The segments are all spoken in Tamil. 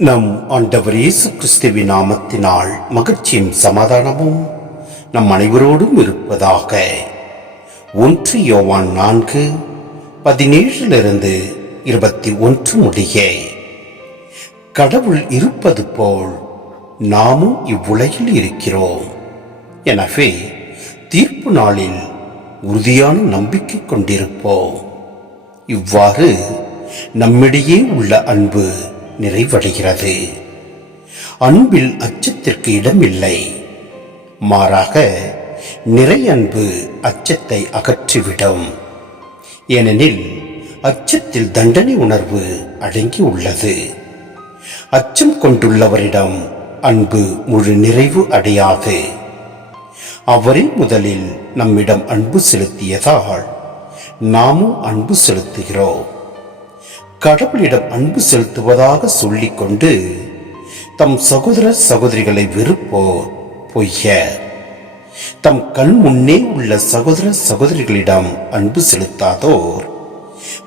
நம் ஆண்டவர் இயேசு கிறிஸ்துவின் நாமத்தினால் மகிழ்ச்சியும் சமாதானமும் நம் அனைவரோடும் இருப்பதாக. 1 யோவான் 4:17-21 முடிய. கடவுள் இருப்பது போல் நாமும் இவ்வுலகில் இருக்கிறோம். எனவே தீர்ப்பு நாளில் உறுதியான நம்பிக்கை கொண்டிருப்போம். இவ்வாறு நம்மிடையே உள்ள அன்பு நிறைவடைகிறது. அன்பில் அச்சத்திற்கு இடமில்லை. மாறாக நிறை அன்பு அச்சத்தை அகற்றிவிடும். ஏனெனில் அச்சத்தில் தண்டனை உணர்வு அடங்கி உள்ளது. அச்சம் கொண்டுள்ளவரிடம் அன்பு முழு நிறைவு அடையாது. அவரே முதலில் நம்மிடம் அன்பு செலுத்தியதால் நாமும் அன்பு செலுத்துகிறோம். கடவுளிடம் அன்பு செலுத்துவதாக சொல்லிக்கொண்டு தம் சகோதர சகோதரிகளை வெறுப்போர் பொய்யர். தம் கண் முன்னே உள்ள சகோதர சகோதரிகளிடம் அன்பு செலுத்தாதோர்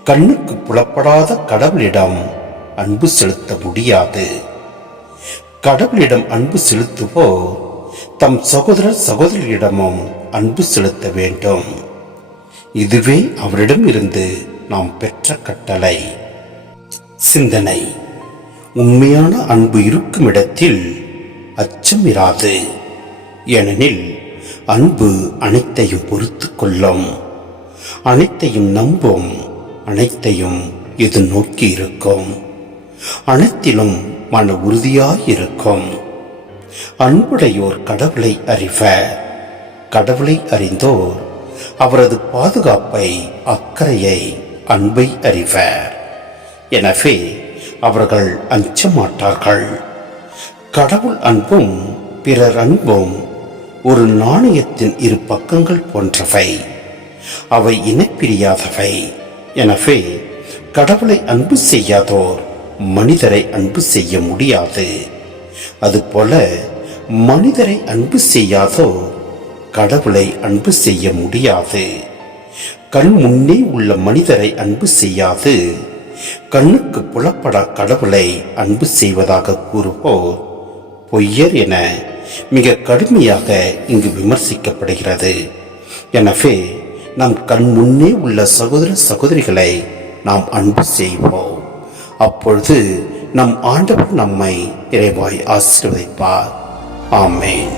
கண்ணுக்கு புலப்படாத கடவுளிடம் அன்பு செலுத்த முடியாது. கடவுளிடம் அன்பு செலுத்துவோர் தம் சகோதர சகோதரிகளிடமும் அன்பு செலுத்த வேண்டும். இதுவே அவரிடம் இருந்து நாம் பெற்ற கட்டளை. சிந்தனை: உண்மையான அன்பு இருக்கும் இடத்தில் அச்சம் இராது. ஏனெனில் அன்பு அனைத்தையும் பொறுத்து கொள்ளும், அனைத்தையும் நம்பும், அனைத்தையும் எதிர்நோக்கி இருக்கும், அனைத்திலும் மன உறுதியாயிருக்கும். அன்புடையோர் கடவுளை அறிவர். கடவுளை அறிந்தோர் அவரது பாதுகாப்பை, அக்கறையை, அன்பை அறிவர். எனவே அவர்கள் அஞ்ச மாட்டார்கள். கடவுள் அன்பும் பிறர் அன்பும் ஒரு நாணயத்தின் இரு பக்கங்கள் போன்றவை. அவை இணைப்பிரியாதவை. எனவே கடவுளை அன்பு செய்யாதோர் மனிதரை அன்பு செய்ய முடியாது. அதுபோல மனிதரை அன்பு செய்யாதோர் கடவுளை அன்பு செய்ய முடியாது. கண் முன்னே உள்ள மனிதரை அன்பு செய்யாது கண்ணுக்கு புலப்படா கடவுளை அன்பு செய்வதாக கூறுவோர் பொய்யர் என மிக கடுமையாக இங்கு விமர்சிக்கப்படுகிறது. எனவே நம் கண் முன்னே உள்ள சகோதர சகோதரிகளை நாம் அன்பு செய்வோம். அப்பொழுது நம் ஆண்டவர் நம்மை நிறைவாய் ஆசீர்வதிப்பார். ஆமென்.